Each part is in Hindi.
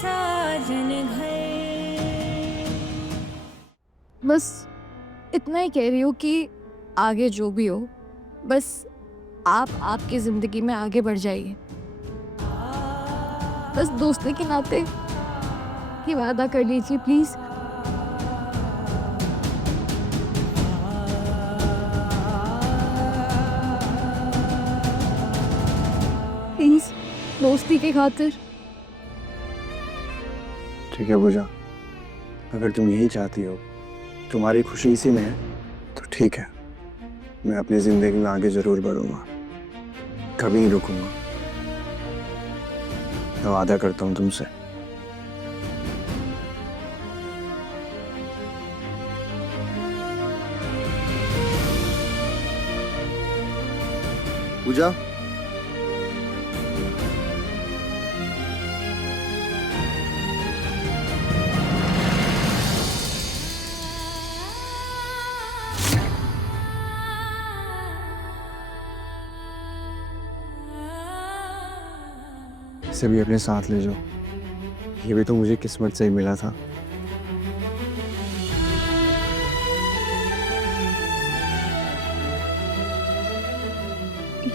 साजन घर। बस इतना ही कह रही हूँ कि आगे जो भी हो, बस आप आपकी ज़िंदगी में आगे बढ़ जाइए। बस दोस्ती के नाते कि वादा कर लीजिए प्लीज़। प्लीज़, दोस्ती की खातिर। ठीक है पूजा, अगर तुम यही चाहती हो, तुम्हारी खुशी इसी में है, तो ठीक है। मैं अपनी जिंदगी में आगे जरूर बढ़ूंगा, कभी नहीं रुकूंगा। मैं वादा करता हूँ तुमसे। पूजा, इसे भी अपने साथ ले जाओ। ये भी तो मुझे किस्मत से ही मिला था।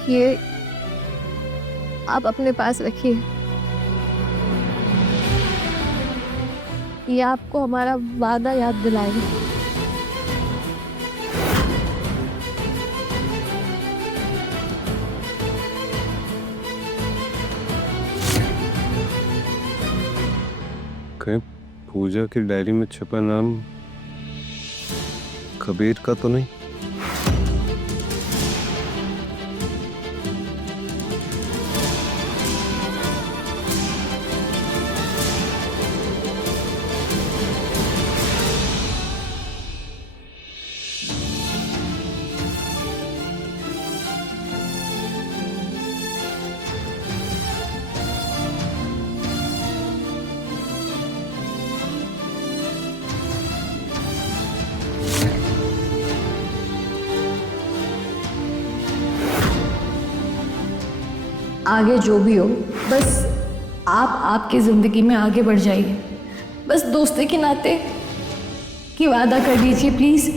ये आप अपने पास रखिए। ये आपको हमारा वादा याद दिलाएगा। कहीं पूजा की डायरी में छपा नाम कबीर का तो नहीं? आगे जो भी हो, बस आप आपकी ज़िंदगी में आगे बढ़ जाइए। बस दोस्ती के नाते कि वादा कर लीजिए प्लीज़।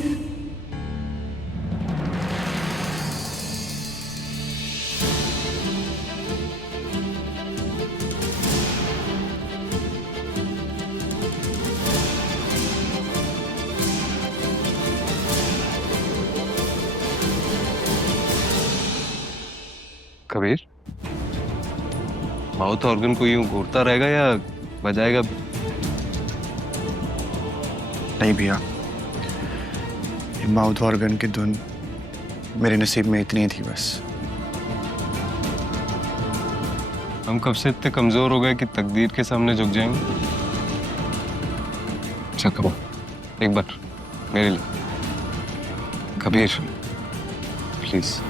कबीर, माउथ ऑर्गन को यूं घूरता रहेगा या बजाएगा? नहीं भैया, ये माउथ ऑर्गन की धुन मेरे नसीब में इतनी ही थी बस। हम कब से इतने कमजोर हो गए कि तकदीर के सामने झुक जाएंगे? अच्छा कबो, एक बार मेरे लिए। कबीर प्लीज।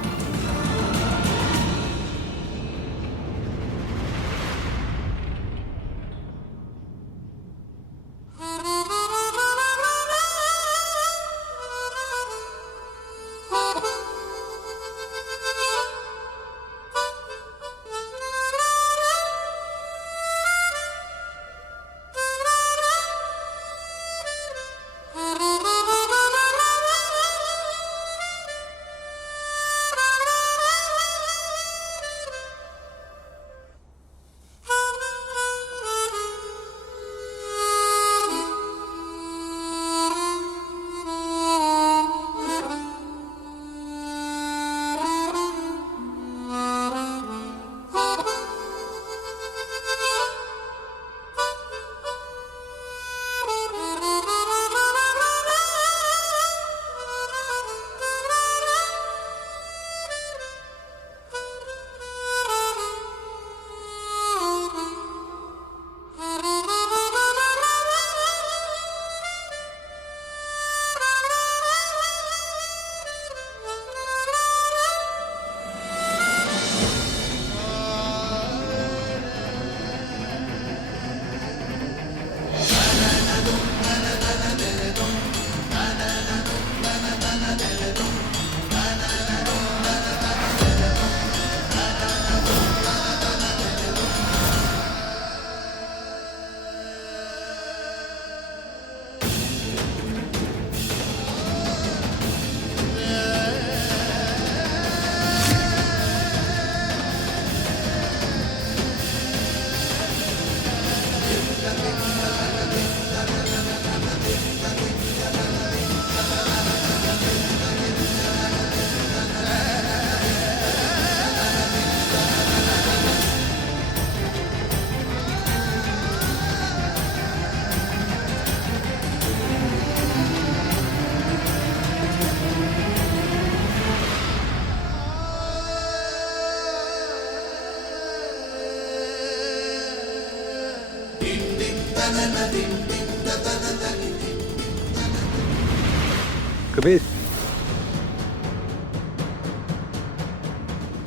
कबीर,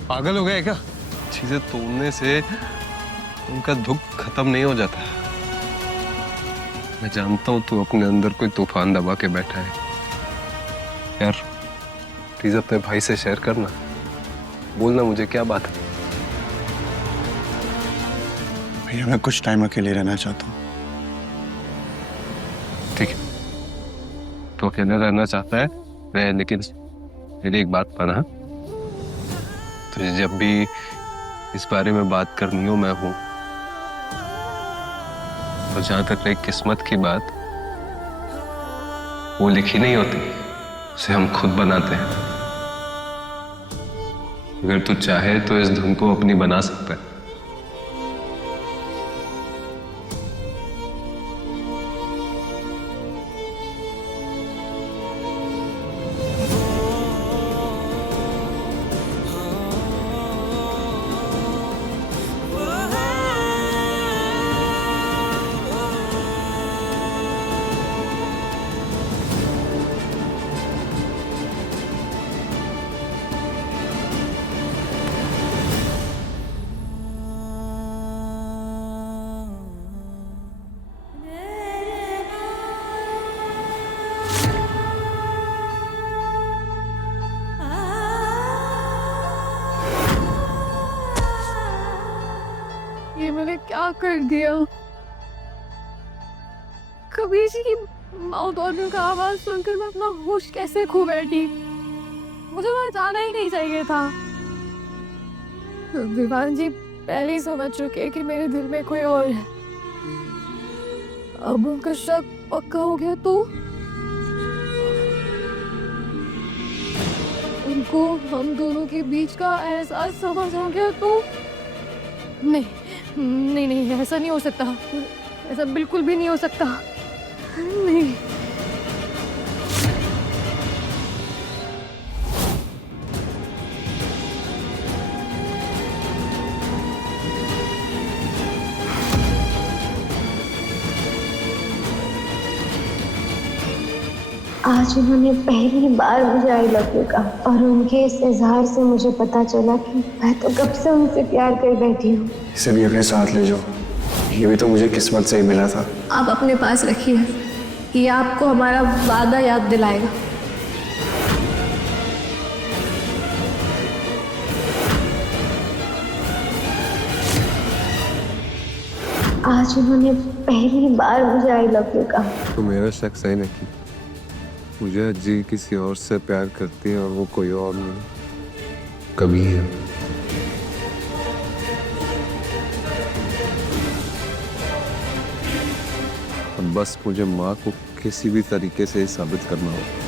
पागल हो गए क्या? चीजें तोड़ने से उनका दुख खत्म नहीं हो जाता। मैं जानता हूँ तू अपने अंदर कोई तूफान दबा के बैठा है। यार प्लीज अपने भाई से शेयर करना, बोलना मुझे क्या बात है। भैया मैं कुछ टाइम अकेले रहना चाहता हूँ। ठीक है, तो अकेले रहना चाहता है रह, लेकिन मेरी एक बात माना, तुझे जब भी इस बारे में बात करनी हो मैं हूं। और जहां तक रही किस्मत की बात, वो लिखी नहीं होती, उसे हम खुद बनाते हैं। अगर तू चाहे तो इस धुन को अपनी बना सकता है। ये मैंने क्या कर दिया? कबीर जी की माउथ ऑर्गन का आवाज सुनकर मैं अपना होश कैसे खो बैठी। मुझे वहां जाना ही नहीं चाहिए था। विवान जी पहले ही समझ चुके हैं कि मेरे दिल में कोई और है। अब उनका शक पक्का हो गया तो उनको हम दोनों के बीच का एहसास समझ आ गया तो नहीं नहीं नहीं, ऐसा नहीं हो सकता। ऐसा बिल्कुल भी नहीं हो सकता। नहीं। आज उन्होंने पहली बार मुझे आई लव यू कहा और उनके इस इजहार से मुझे पता चला कि मैं तो कब से उनसे प्यार कर बैठी हूँ। इसे भी अपने साथ ले जाओ, ये भी तो मुझे किस्मत से ही मिला था। आप अपने पास रखिए, ये आपको हमारा वादा याद दिलाएगा। आज उन्होंने पहली बार मुझे आई लव यू कहा। तो मेरा शक सही नहीं, मुझे अज्जी किसी और से प्यार करती है और वो कोई और नहीं, कभी है। अब बस मुझे माँ को किसी भी तरीके से साबित करना होगा।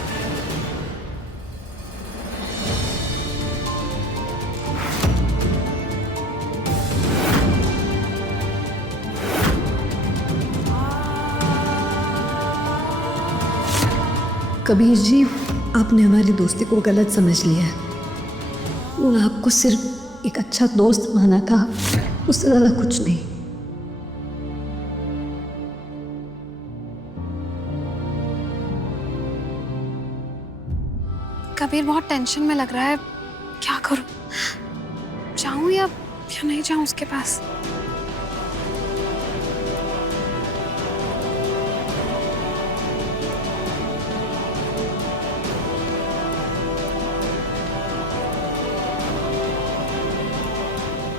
कबीर जी, आपने हमारी दोस्ती को गलत समझ लिया है। वो आपको सिर्फ एक अच्छा दोस्त माना था, उससे ज़्यादा कुछ नहीं। कबीर बहुत टेंशन में लग रहा है, क्या करूं? जाऊं या नहीं जाऊं उसके पास?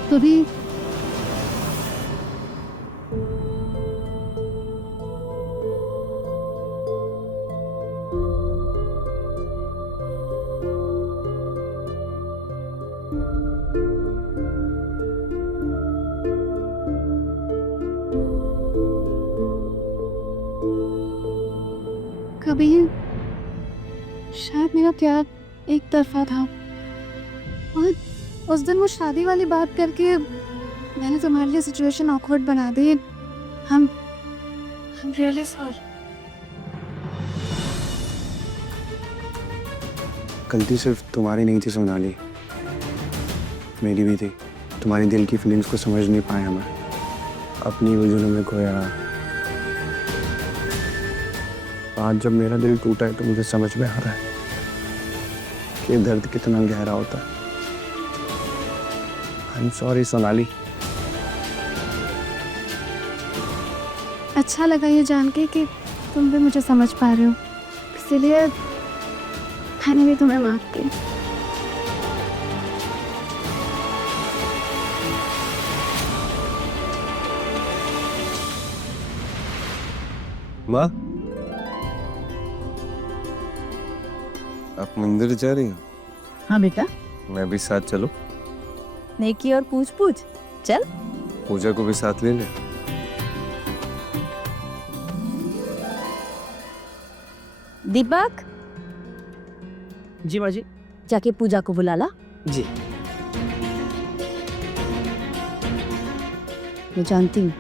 कभी कबीर, शायद मेरा प्यार एक तरफा था और उस दिन वो शादी वाली बात करके मैंने तुम्हारे लिए सिचुएशन ऑकवर्ड बना दी। हम रियली सॉरी। गलती सिर्फ तुम्हारी नहीं थी सोनाली, मेरी भी थी। तुम्हारी दिल की फीलिंग्स को समझ नहीं पाया मैं। अपनी उलझनों में खोया। आज जब मेरा दिल टूटा है तो मुझे समझ में आ रहा है कि दर्द कितना गहरा होता है। I am sorry Sonali. अच्छा लगा ये जान के कि तुम भी मुझे समझ पा रहे हो, इसीलिए मैंने भी तुम्हें माफ किया। माँ, आप मंदिर जा रही हो? हाँ बेटा, मैं भी साथ चलूं? नेकी और पूछ पूछ चल। पूजा को भी साथ ले ले। दीपक, जी माँ जी। जाके पूजा को बुला ला। जी। मैं जानती हूँ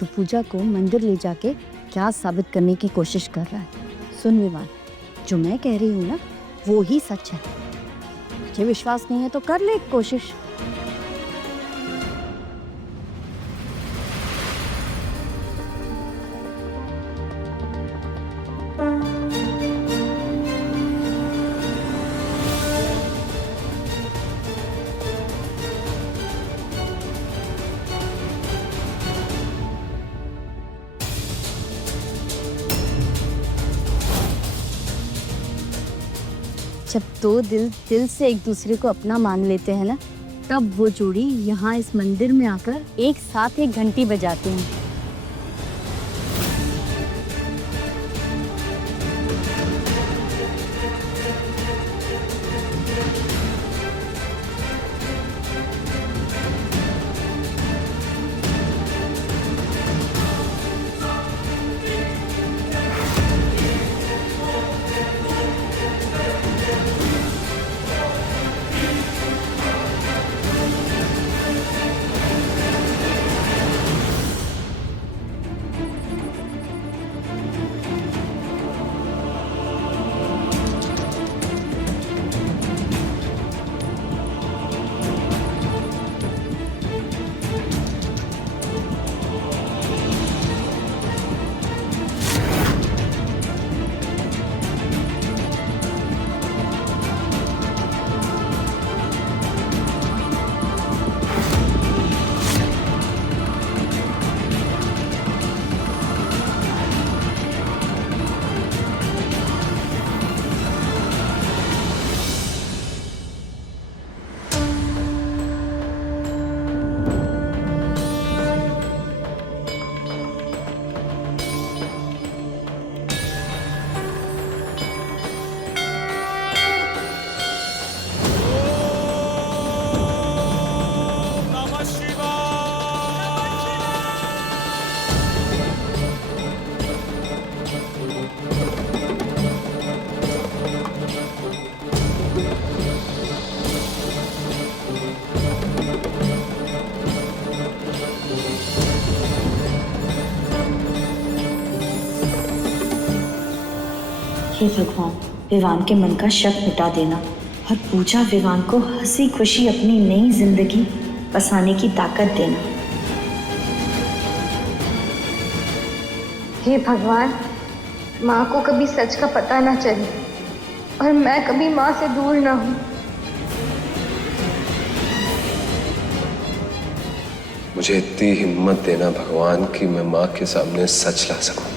तू पूजा को मंदिर ले जाके क्या साबित करने की कोशिश कर रहा है। सुन विवान, जो मैं कह रही हूँ ना वो ही सच है। मुझे विश्वास नहीं है तो कर ले एक कोशिश। जब दो दिल से एक दूसरे को अपना मान लेते हैं ना, तब वो जोड़ी यहाँ इस मंदिर में आकर एक साथ एक घंटी बजाते हैं। हे भगवान, विवान के मन का शक मिटा देना और पूजा विवान को हंसी खुशी अपनी नई जिंदगी बसाने की ताकत देना। हे भगवान, माँ को कभी सच का पता ना चले और मैं कभी माँ से दूर ना हूँ। मुझे इतनी हिम्मत देना भगवान कि मैं माँ के सामने सच ला सकूं।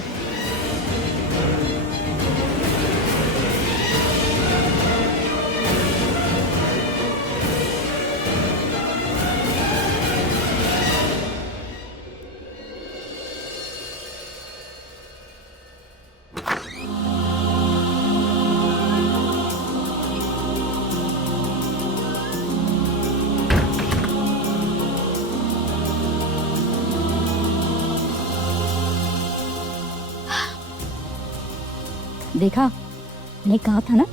देखा, मैंने कहा था ना,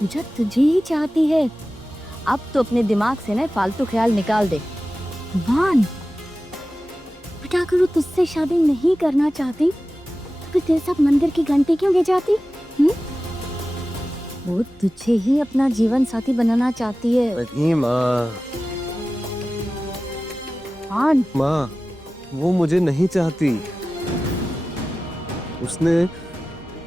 पूजा तुझे ही चाहती है। अब तो अपने दिमाग से ना फालतू ख्याल निकाल दे। वान, बेटा अगर वो तुझसे शादी नहीं करना चाहती तो फिर तेरे साथ मंदिर की घंटी क्यों ले जाती? वो तुझे ही अपना जीवन साथी बनाना चाहती है। नहीं माँ। वान, माँ, वो मुझे नहीं चाहती। उसने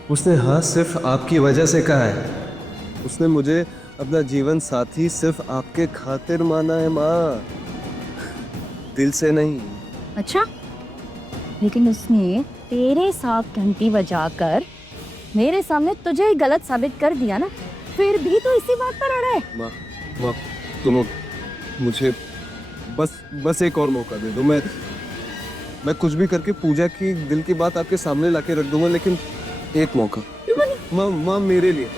उसने हाँ सिर्फ आपकी वजह से कहा है। उसने मुझे अपना जीवन साथी सिर्फ आपके खातिर माना है माँ, दिल से नहीं। अच्छा, लेकिन उसने तेरे साथ घंटी बजाकर मेरे सामने तुझे ही गलत साबित कर दिया ना, फिर भी तो इसी बात पर अड़ा है। माँ माँ तुम मुझे बस एक और मौका दे दो। मैं कुछ भी करके पूजा की दिल की बात आपके सामने लाके रख दूंगा, लेकिन एक मौका माँ मेरे लिए।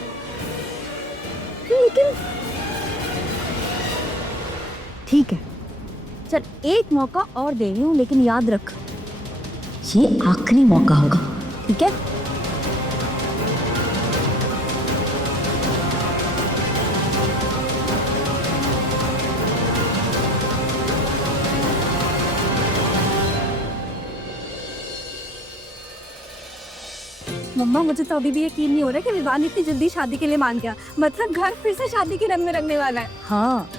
लेकिन ठीक है, चल एक मौका और दे रही हूँ, लेकिन याद रख ये आखिरी मौका होगा, ठीक है? मम्मा, मुझे तो अभी भी यकीन नहीं हो रहा कि विवान इतनी जल्दी शादी के लिए मान गया। मतलब घर फिर से शादी के रंग में रंगने वाला है। हाँ,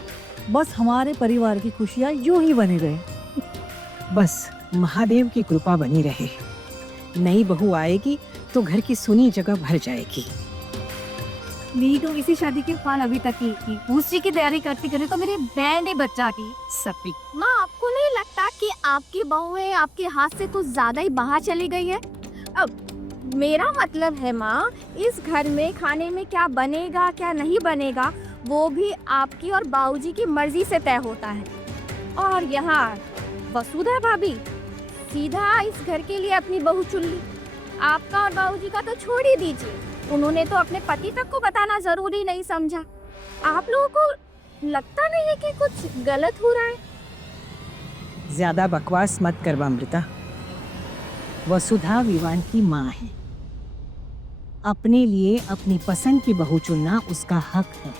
बस हमारे परिवार की खुशियाँ यूं ही बनी रहे। बस महादेव की कृपा बनी रहे। नई बहू आएगी तो घर की सुनी जगह भर जाएगी। मेरी तो इसी शादी के प्लान अभी तक ही थी। दूसरी की तैयारी करती करे तो मेरी बैंड ही बच्चा की सपी। माँ, आपको नहीं लगता कि आपकी बहुएं आपके हाथ से कुछ ज्यादा ही बाहर चली गई है? अब मेरा मतलब है माँ, इस घर में खाने में क्या बनेगा क्या नहीं बनेगा वो भी आपकी और बाबूजी की मर्जी से तय होता है। और यहाँ वसुधा भाभी सीधा इस घर के लिए अपनी बहू चुन ली। आपका और बाबूजी का तो छोड़ ही दीजिए, उन्होंने तो अपने पति तक को बताना जरूरी नहीं समझा। आप लोगों को लगता नहीं है कि कुछ गलत हो रहा है? ज्यादा बकवास मत कर अमृता। वसुधा विवान की माँ है। अपने लिए अपनी पसंद की बहू चुनना उसका हक है।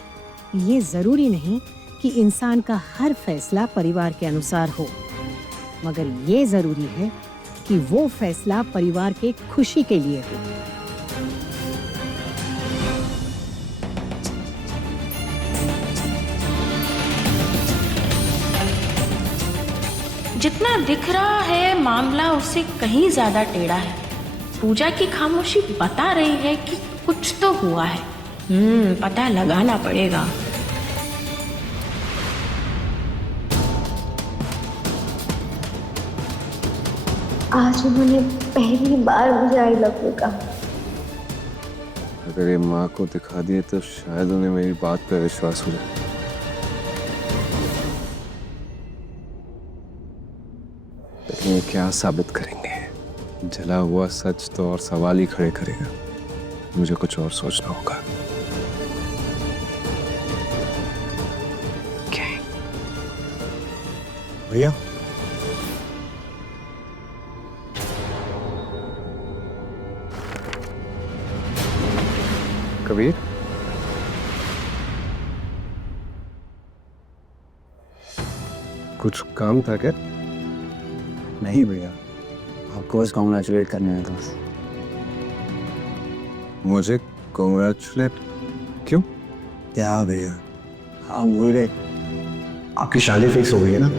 ये जरूरी नहीं कि इंसान का हर फैसला परिवार के अनुसार हो, मगर ये जरूरी है कि वो फैसला परिवार के खुशी के लिए हो। जितना दिख रहा है मामला उससे कहीं ज्यादा टेढ़ा है। पूजा की खामोशी बता रही है कि कुछ तो हुआ है। पता लगाना पड़ेगा। आज उन्होंने पहली बार मुझे आई लव यू कहा। अगर ये माँ को दिखा दिए तो शायद उन्हें मेरी बात पर विश्वास हो जाए। लेकिन ये क्या साबित करेंगे? जला हुआ सच तो और सवाल ही खड़े करेगा। मुझे कुछ और सोचना होगा। भैया, कबीर, कुछ काम था क्या? नहीं भैया, आपको बस कॉन्ग्रेचुलेट करने आया था। मुझे कॉन्ग्रेचुलेट क्यों? क्या भैया, आप भूल गए, आपकी शादी फिक्स हो गई है ना?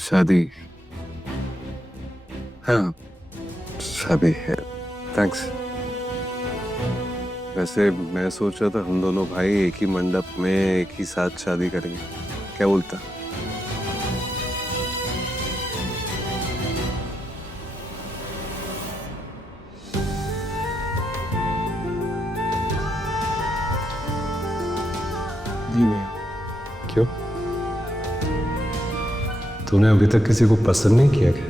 शादी? हाँ, शादी है। थैंक्स। वैसे मैं सोच रहा था हम दोनों भाई एक ही मंडप में एक ही साथ शादी करेंगे, क्या बोलता? जी भैया। क्यों? तूने अभी तक किसी को पसंद नहीं किया क्या?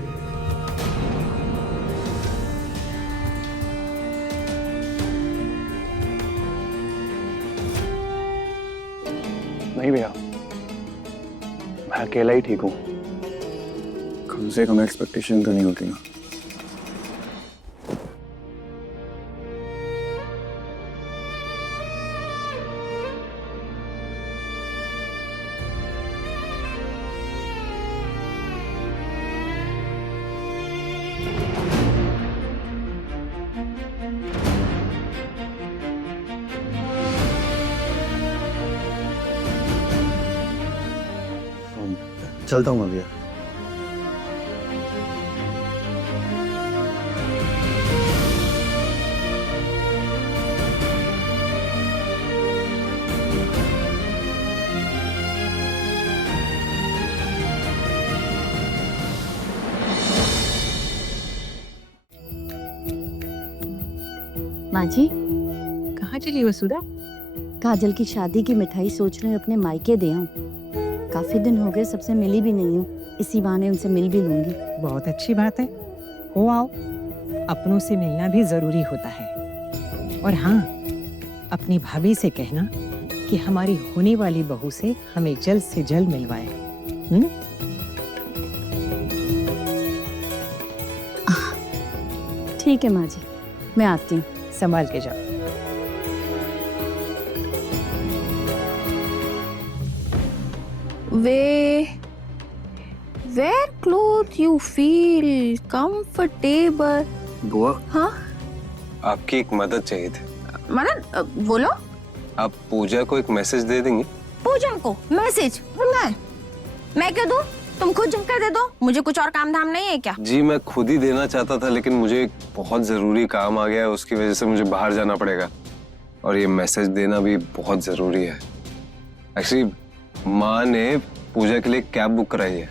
नहीं भैया, मैं अकेला ही ठीक हूँ। कम से कम एक्सपेक्टेशन तो नहीं होती ना। चलता हूँ मैं भैया। माँ जी, कहाँ चली वसुधा? काजल की शादी की मिठाई सोच रही हूँ अपने मायके दे आऊं। काफी दिन हो गए, सबसे मिली भी नहीं हूँ, इसी बहाने उनसे मिल भी लूंगी। बहुत अच्छी बात है, हो आओ। अपनों से मिलना भी जरूरी होता है। और हाँ, अपनी भाभी से कहना कि हमारी होने वाली बहू से हमें जल्द से जल्द मिलवाए। ठीक है माँ जी, मैं आती हूँ। संभाल के जाओ। Wear clothes you feel comfortable. बुआ, हाँ आपकी एक मदद चाहिए थी। मदद बोलो। आप पूजा को एक मैसेज दे देंगे? पूजा को मैसेज? मैं क्या दूं? तुम खुद जमकर दे दो, मुझे कुछ और काम धाम नहीं है क्या? जी मैं खुद ही देना चाहता था, लेकिन मुझे एक बहुत जरूरी काम आ गया है, उसकी वजह से मुझे बाहर जाना पड़ेगा और ये मैसेज देना भी बहुत जरूरी है। एक्चुअली माँ ने पूजा के लिए कैब बुक कराई है।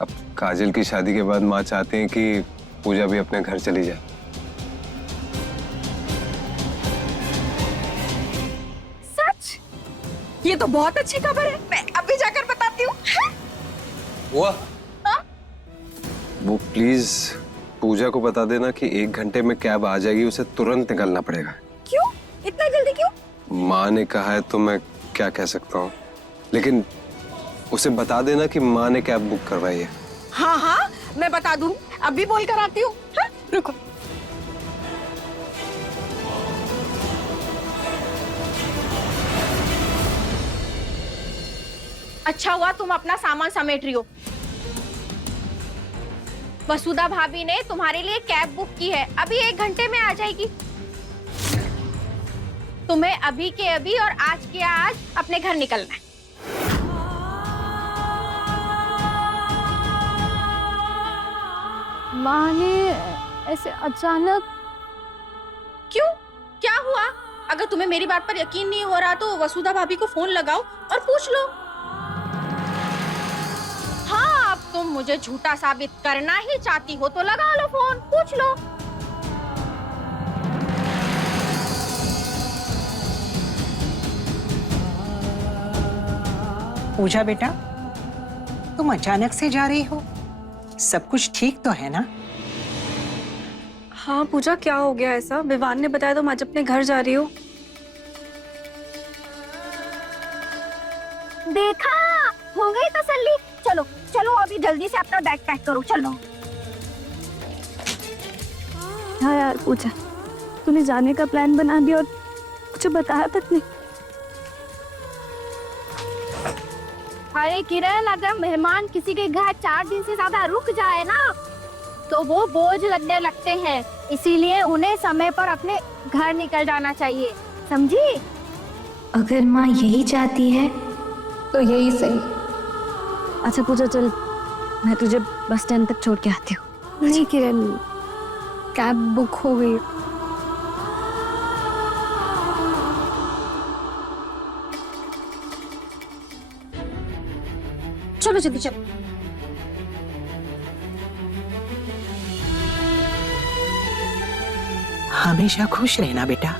अब काजल की शादी के बाद माँ चाहती हैं कि पूजा भी अपने घर चली जाए। सच? ये तो बहुत अच्छी खबर है, मैं अभी जाकर बताती हूँ। बुआ, वो प्लीज पूजा को बता देना कि 1 घंटे में कैब आ जाएगी, उसे तुरंत निकलना पड़ेगा। क्यों? इतना जल्दी क्यों? माँ ने कहा है तो मैं क्या कह सकता हूँ, लेकिन उसे बता देना कि माँ ने कैब बुक करवाई है। हाँ हाँ मैं बता दूँ, अभी बोल कर आती हूँ। हाँ? रुको। अच्छा हुआ तुम अपना सामान समेट रही हो। वसुधा भाभी ने तुम्हारे लिए कैब बुक की है, अभी 1 घंटे में आ जाएगी। तुम्हें अभी के अभी और आज के आज अपने घर निकलना है। माँ ने ऐसे अचानक। क्यों? क्या हुआ? अगर तुम्हें मेरी बात पर यकीन नहीं हो रहा तो वसुधा भाभी को फोन लगाओ और पूछ लो। हाँ, अब तुम मुझे झूठा साबित करना ही चाहती हो तो लगा लो फोन, पूछ लो। पूजा बेटा, तुम अचानक से जा रही हो, सब कुछ ठीक तो है ना? हाँ पूजा, क्या हो गया ऐसा? विवान ने बताया तुम आज अपने घर जा रही हो। देखा, हो गई तसल्ली। चलो चलो अभी जल्दी से अपना बैग पैक करो, चलो। हाँ यार पूजा, तूने जाने का प्लान बना दिया और मुझे बताया तक नहीं। अरे किरण, अगर मेहमान किसी के घर 4 दिन से ज्यादा रुक जाए ना तो वो बोझ लगने लगते हैं, इसीलिए उन्हें समय पर अपने घर निकल जाना चाहिए, समझी? अगर माँ यही चाहती है तो यही सही। अच्छा पूजा चल, मैं तुझे बस स्टैंड तक छोड़ के आती हूँ। नहीं किरण, कैब बुक हो गई। चलो जल्दी चलो। हमेशा खुश रहना बेटा।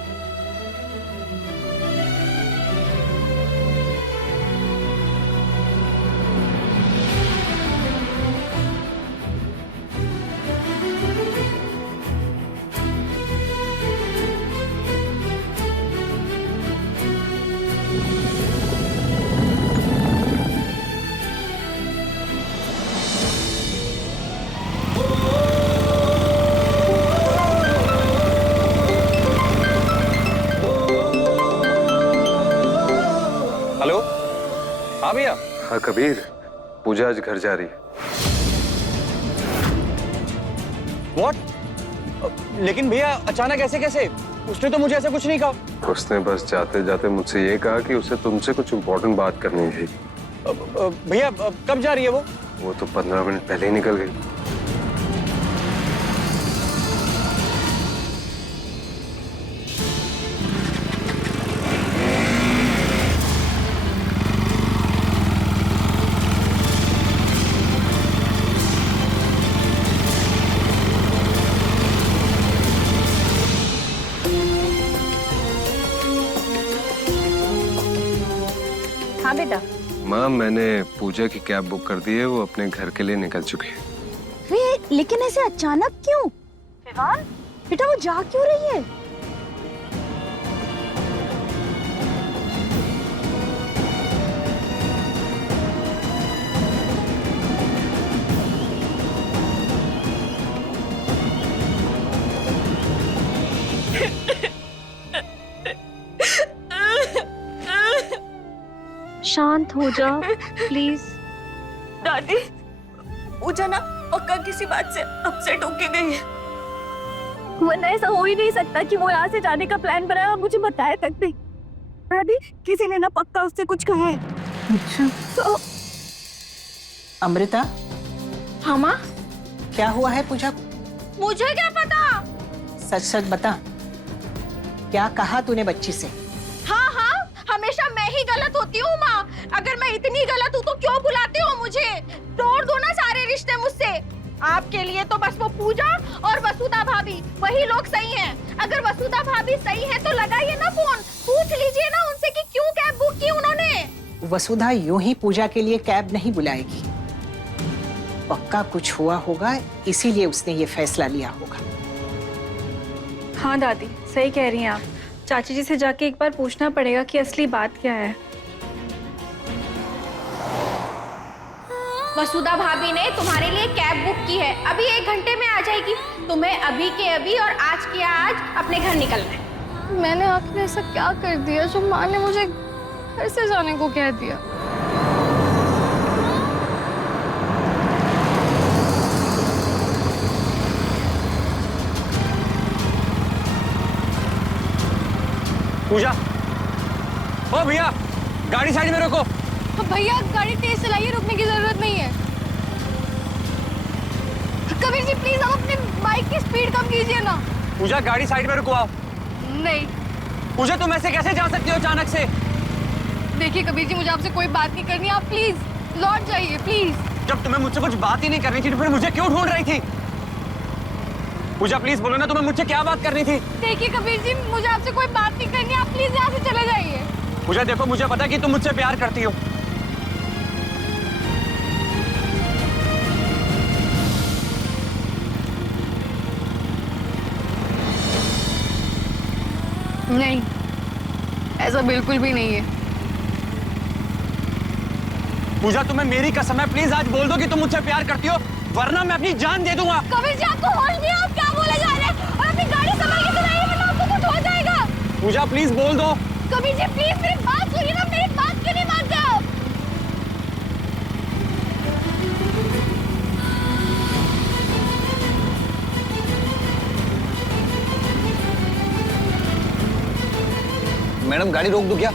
हेलो, हाँ भैया। हाँ कबीर, पूजा आज घर जा रही है। What? लेकिन भैया अचानक ऐसे कैसे? उसने तो मुझे ऐसा कुछ नहीं कहा। उसने बस जाते जाते मुझसे ये कहा कि उसे तुमसे कुछ इम्पोर्टेंट बात करनी थी, भैया कब जा रही है वो तो 15 मिनट पहले ही निकल गई। हाँ बेटा। माँ, मैंने पूजा की कैब बुक कर दी है, वो अपने घर के लिए निकल चुकी है। लेकिन ऐसे अचानक क्यों? विवान, बेटा वो जा क्यों रही है? शांत हो जाओ प्लीज। दादी, पूजा ना पक्का किसी बात से अपसेट होके गई है। वरना ऐसा हो ही नहीं सकता कि वो यहाँ से जाने का प्लान बनाया और मुझे बताया तक नहीं। दादी, किसी ने ना पक्का उससे कुछ कहा है। अच्छा तो अमृता, हाँ माँ, क्या हुआ है पूजा? मुझे क्या पता। सच सच बता, क्या कहा तूने बच्ची से? हाँ हाँ, हमेशा मैं ही गलत होती हूँ माँ। अगर मैं इतनी गलत हूँ तो क्यों बुलाते हो मुझे? तोड़ दो ना सारे रिश्ते मुझसे। आपके लिए तो बस वो पूजा और वसुधा भाभी, वही लोग सही हैं। अगर वसुधा भाभी सही है तो लगाइए ना फोन, पूछ लीजिए ना उनसे कि क्यों कैब बुक की उन्होंने। वसुधा यूं ही पूजा के लिए कैब नहीं बुलाएगी। पक्का कुछ हुआ होगा, इसीलिए उसने ये फैसला लिया होगा। हाँ दादी, सही कह रही हैं आप। चाची जी से जाके एक बार पूछना पड़ेगा कि असली बात क्या है। वसुधा भाभी ने तुम्हारे लिए कैब बुक की है, अभी 1 घंटे में आ जाएगी। तुम्हें अभी के अभी और आज के आज अपने घर निकलना है। मैंने आखिर ऐसा क्या कर दिया जो माँ ने मुझे घर से जाने को कह दिया? पूजा, ओ भैया, गाड़ी साइड में रोको। भैया गाड़ी तेज चलाइए, रुकने की जरूरत नहीं है। कबीर जी प्लीज आप अपने बाइक की स्पीड कम कीजिए ना। पूजा, गाड़ी साइड में रुकवाओ। नहीं। पूजा, तुम ऐसे कैसे जा सकती हो अचानक से? देखिए कबीर जी, मुझे आपसे कोई बात नहीं करनी, आप प्लीज लौट जाइए प्लीज। जब तुम्हें मुझसे कुछ बात ही नहीं करनी थी तो फिर मुझे क्यों ढूंढ रही थी? पूजा प्लीज बोलो ना, तुम्हें मुझसे क्या बात करनी थी? देखिए कबीर जी, मुझे आपसे कोई बात नहीं करनी, आप प्लीज यहाँ से चले जाइए। पूजा देखो, मुझे पता है कि तुम मुझसे प्यार करती हो। नहीं, ऐसा बिल्कुल भी नहीं है। पूजा, तुम्हें मेरी कसम है, प्लीज आज बोल दो कि तुम मुझसे प्यार करती हो, वरना मैं अपनी जान दे दूंगा। कबीर जी आपको होश नहीं है, आप क्या बोले जा रहे हैं? और अपनी गाड़ी संभाल के चलाइए वरना आपको कुछ हो जाएगा। पूजा प्लीज बोल दो। कबीर जी प्लीज मेरी बात सुनिए ना, मेरी बात क्यों नहीं मानते हो? मैडम, गाड़ी रोक दो क्या?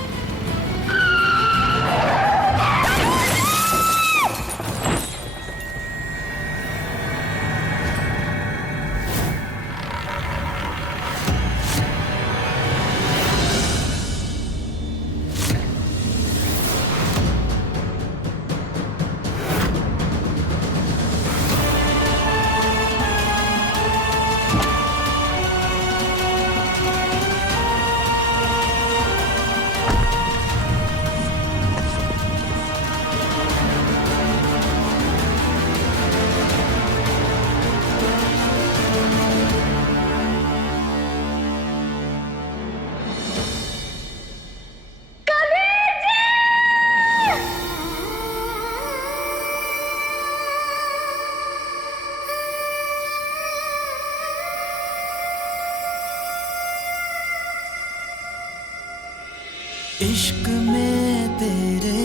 इश्क में तेरे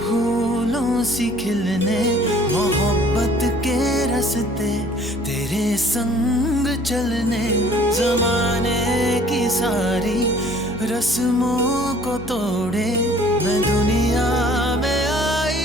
फूलों सी खिलने, मोहब्बत के रास्ते तेरे संग चलने, जमाने की सारी रस्मों को तोड़े मैं दुनिया में आई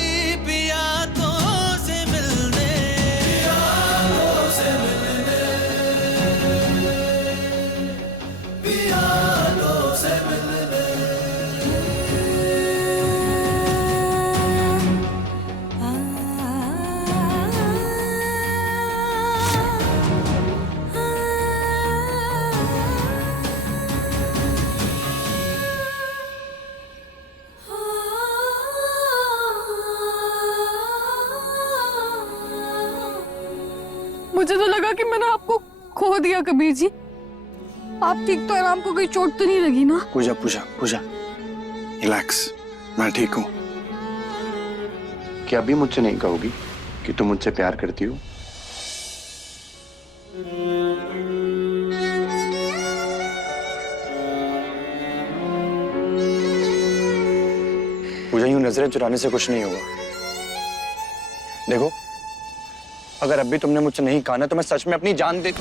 मुझे तो लगा कि मैंने आपको खो दिया कबीर जी। आप ठीक तो है? आपको कोई चोट तो नहीं लगी ना? पूजा पूजा पूजा, रिलैक्स, मैं ठीक हूँ। क्या अभी मुझसे नहीं कहोगी कि तुम मुझसे प्यार करती हो? पूजा, यूं नजरें चुराने से कुछ नहीं होगा। देखो, अगर अभी तुमने मुझसे नहीं कहा ना तो मैं सच में अपनी जान दे।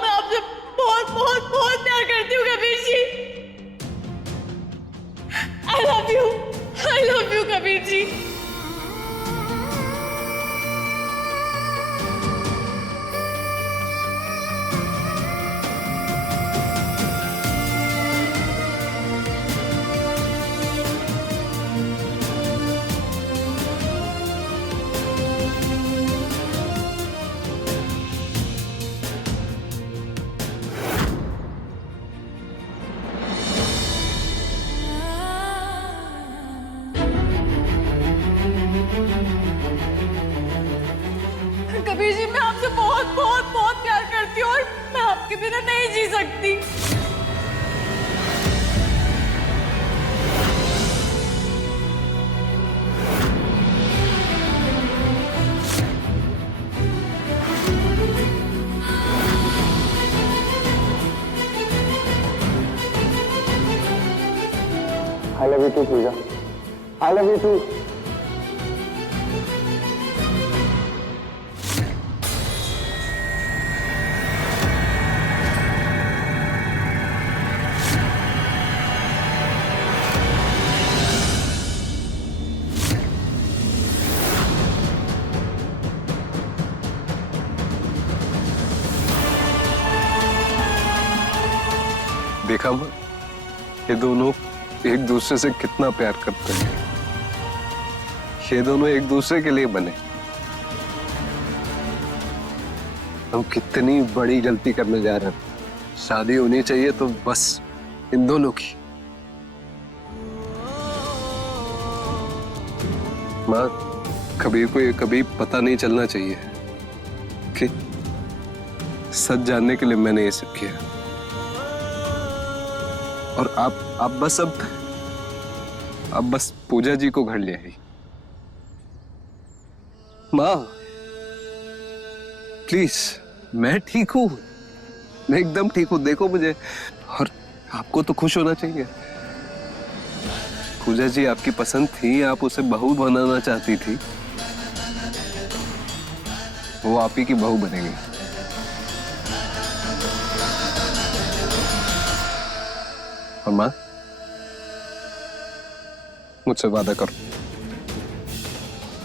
मैं आपसे बहुत बहुत बहुत प्यार करती हूँ Kabir ji. I love you Kabir ji. Kabir ji, मैं आपसे बहुत बहुत बहुत प्यार करती हूँ और मैं आपके बिना नहीं जी सकती। I love you too, Puja. I love you too। देखा माँ, ये दोनों एक दूसरे से कितना प्यार करते हैं। ये दोनों एक दूसरे के लिए बने। हम कितनी बड़ी गलती करने जा रहे हैं। शादी होनी चाहिए तो बस इन दोनों की। माँ, कबीर को ये कभी पता नहीं चलना चाहिए कि सच जानने के लिए मैंने ये सब किया। और आप बस पूजा जी को घर ले आई। माँ प्लीज, मैं ठीक हूँ, मैं एकदम ठीक हूँ। देखो मुझे, और आपको तो खुश होना चाहिए। पूजा जी आपकी पसंद थी, आप उसे बहू बनाना चाहती थी, वो आप ही की बहू बनेगी। और माँ, मुझसे वादा करो,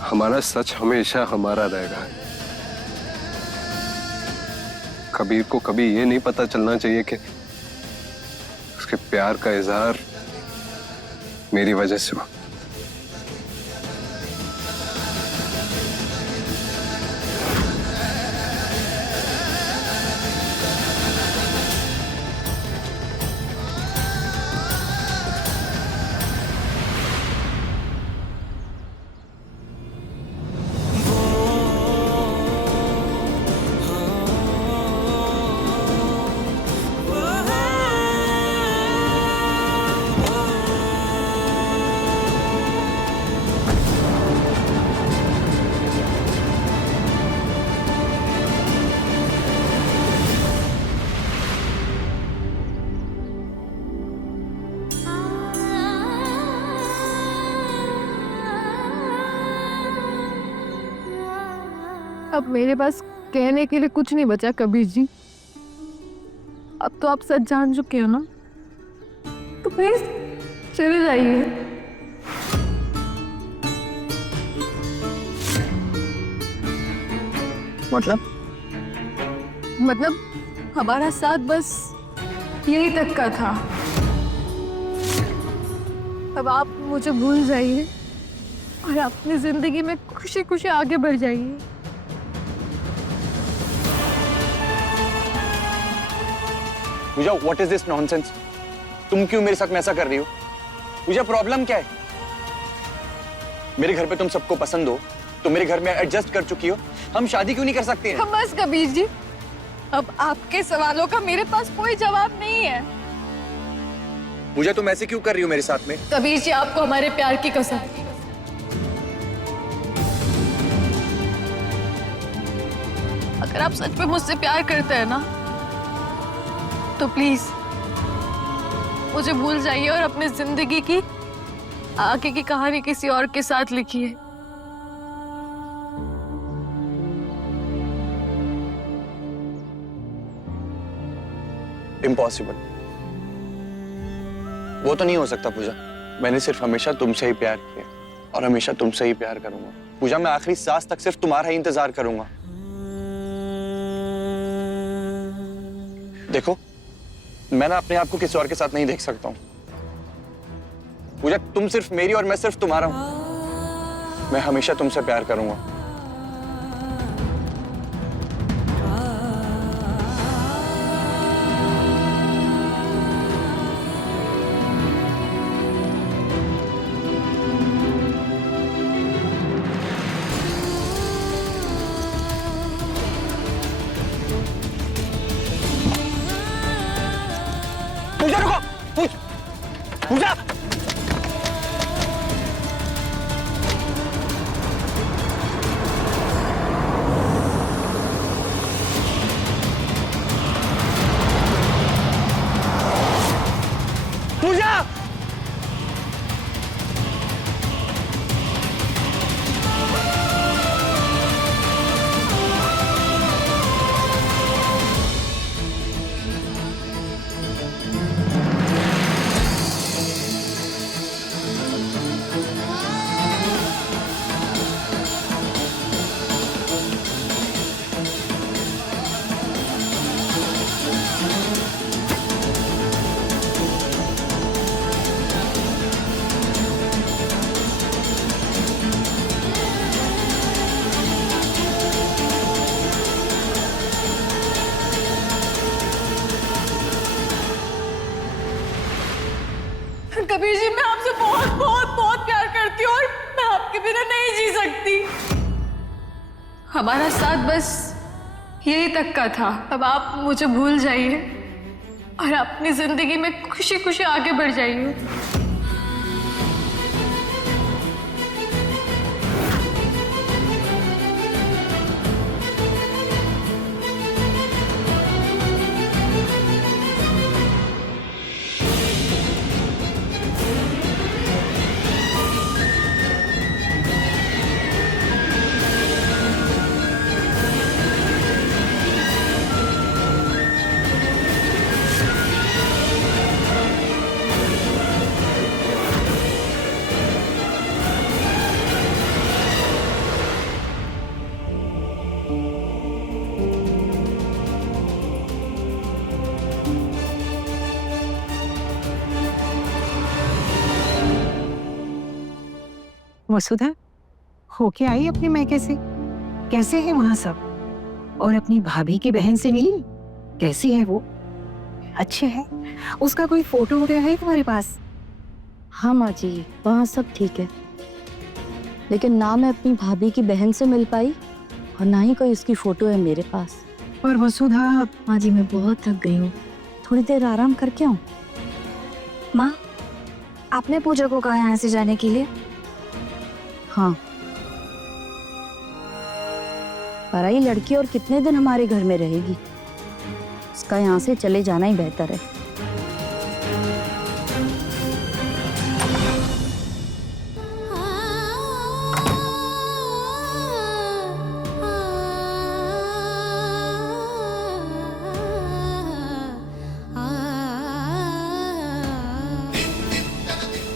हमारा सच हमेशा हमारा रहेगा। कबीर को कभी ये नहीं पता चलना चाहिए कि उसके प्यार का इजहार मेरी वजह से हुआ। अब मेरे पास कहने के लिए कुछ नहीं बचा कबीर जी। अब तो आप सच जान चुके हो ना, तो प्लीज चले जाइए। मतलब हमारा साथ बस यही तक का था। अब आप मुझे भूल जाइए और अपनी जिंदगी में खुशी खुशी आगे बढ़ जाइए। पूजा, व्हाट इज दिस नॉनसेंस? तुम क्यों मेरे साथ में ऐसा कर रही हो? पूजा, प्रॉब्लम क्या है? मेरे घर पे तुम सबको पसंद हो, तो मेरे घर में एडजस्ट कर चुकी हो, हम शादी क्यों नहीं कर सकते हैं? हम बस कबीर जी, अब आपके सवालों का मेरे पास कोई जवाब नहीं है। पूजा, तुम ऐसे क्यों कर रही हो मेरे साथ में? कबीर जी, आपको हमारे प्यार की कसम, अगर आप सच में मुझसे प्यार करते हैं ना, तो प्लीज मुझे भूल जाइए और अपनी जिंदगी की आगे की कहानी किसी और के साथ लिखिए। इम्पॉसिबल, वो तो नहीं हो सकता पूजा। मैंने सिर्फ हमेशा तुमसे ही प्यार किया और हमेशा तुमसे ही प्यार करूंगा। पूजा, मैं आखिरी सांस तक सिर्फ तुम्हारा ही इंतजार करूंगा। देखो, मैं ना अपने आप को किसी और के साथ नहीं देख सकता हूं। पूजा, तुम सिर्फ मेरी और मैं सिर्फ तुम्हारा हूं। मैं हमेशा तुमसे प्यार करूंगा। पूजा, रुको! पूजा! पूजा! कबीर जी, मैं आपसे बहुत बहुत बहुत प्यार करती हूँ और मैं आपके बिना नहीं जी सकती। हमारा साथ बस यही तक का था। अब आप मुझे भूल जाइए और अपनी जिंदगी में खुशी खुशी आगे बढ़ जाइए। वसुधा, होके आई अपने मैके से? कैसे है वहां सब? और अपनी भाभी की बहन से मिली? कैसी है वो? अच्छे है? उसका कोई फोटो वगैरह है तुम्हारे पास? हाँ माँ जी, वहाँ सब ठीक है, लेकिन ना मैं अपनी भाभी की बहन से मिल पाई और ना ही कोई उसकी फोटो है मेरे पास। पर वसुधा, माँ जी मैं बहुत थक गई हूँ, थोड़ी देर आराम करके आऊँ। माँ, आपने पूजा को कहा यहाँ से जाने के लिए? हाँ, पराई लड़की और कितने दिन हमारे घर में रहेगी, उसका यहाँ से चले जाना ही बेहतर है।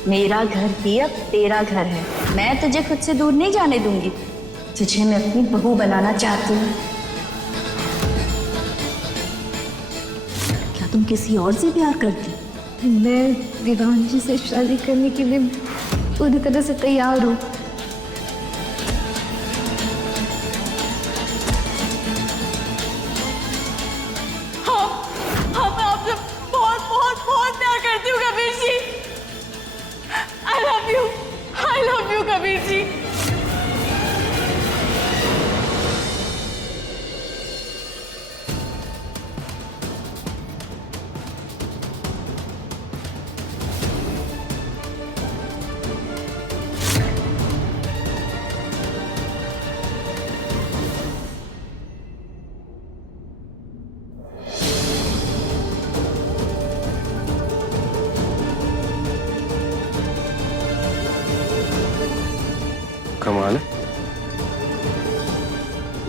मेरा घर भी अब तेरा घर है, मैं तुझे खुद से दूर नहीं जाने दूंगी। तुझे मैं अपनी बहू बनाना चाहती हूँ। क्या तुम किसी और से प्यार करती? मैं विवान जी से शादी करने के लिए पूरी तरह से तैयार हूँ। हाँ, मैं आपसे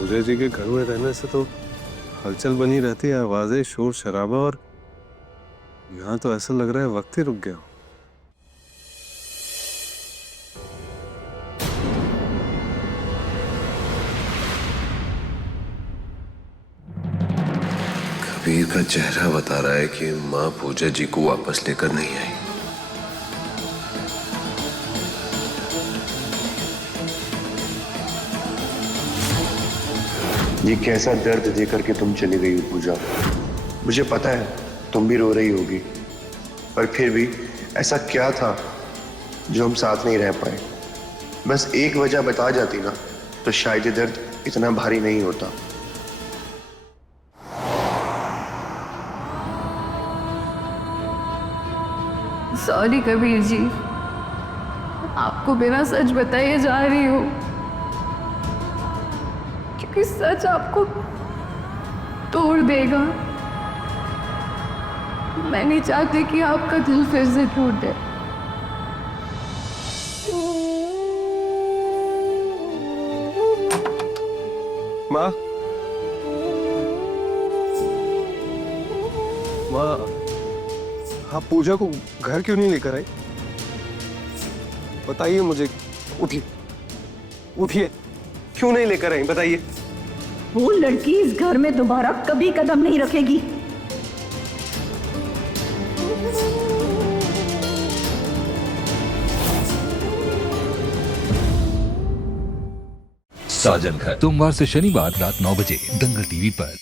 पूजा जी के घर में रहने से तो हलचल बनी रहती है, आवाजें, शोर शराबा, और यहाँ तो ऐसा लग रहा है वक्त ही रुक गया। कबीर का चेहरा बता रहा है कि माँ पूजा जी को वापस लेकर नहीं आई। ये कैसा दर्द देकर के तुम चली गई हो पूजा। मुझे पता है तुम भी रो रही होगी, पर फिर भी ऐसा क्या था जो हम साथ नहीं रह पाए? बस एक वजह बता जाती ना तो शायद ये दर्द इतना भारी नहीं होता। सॉरी कबीर जी, आपको बिना सच बताए जा रही हूँ, क्योंकि सच आपको तोड़ देगा। मैं नहीं चाहती कि आपका दिल फिर से टूटे। माँ, माँ, आप पूजा को घर क्यों नहीं लेकर आई? बताइए मुझे। उठिए, उठिए, क्यों नहीं लेकर आई बताइए। वो लड़की इस घर में दोबारा कभी कदम नहीं रखेगी। साजन घर सोमवार से शनिवार रात 9 बजे दंगल टीवी पर।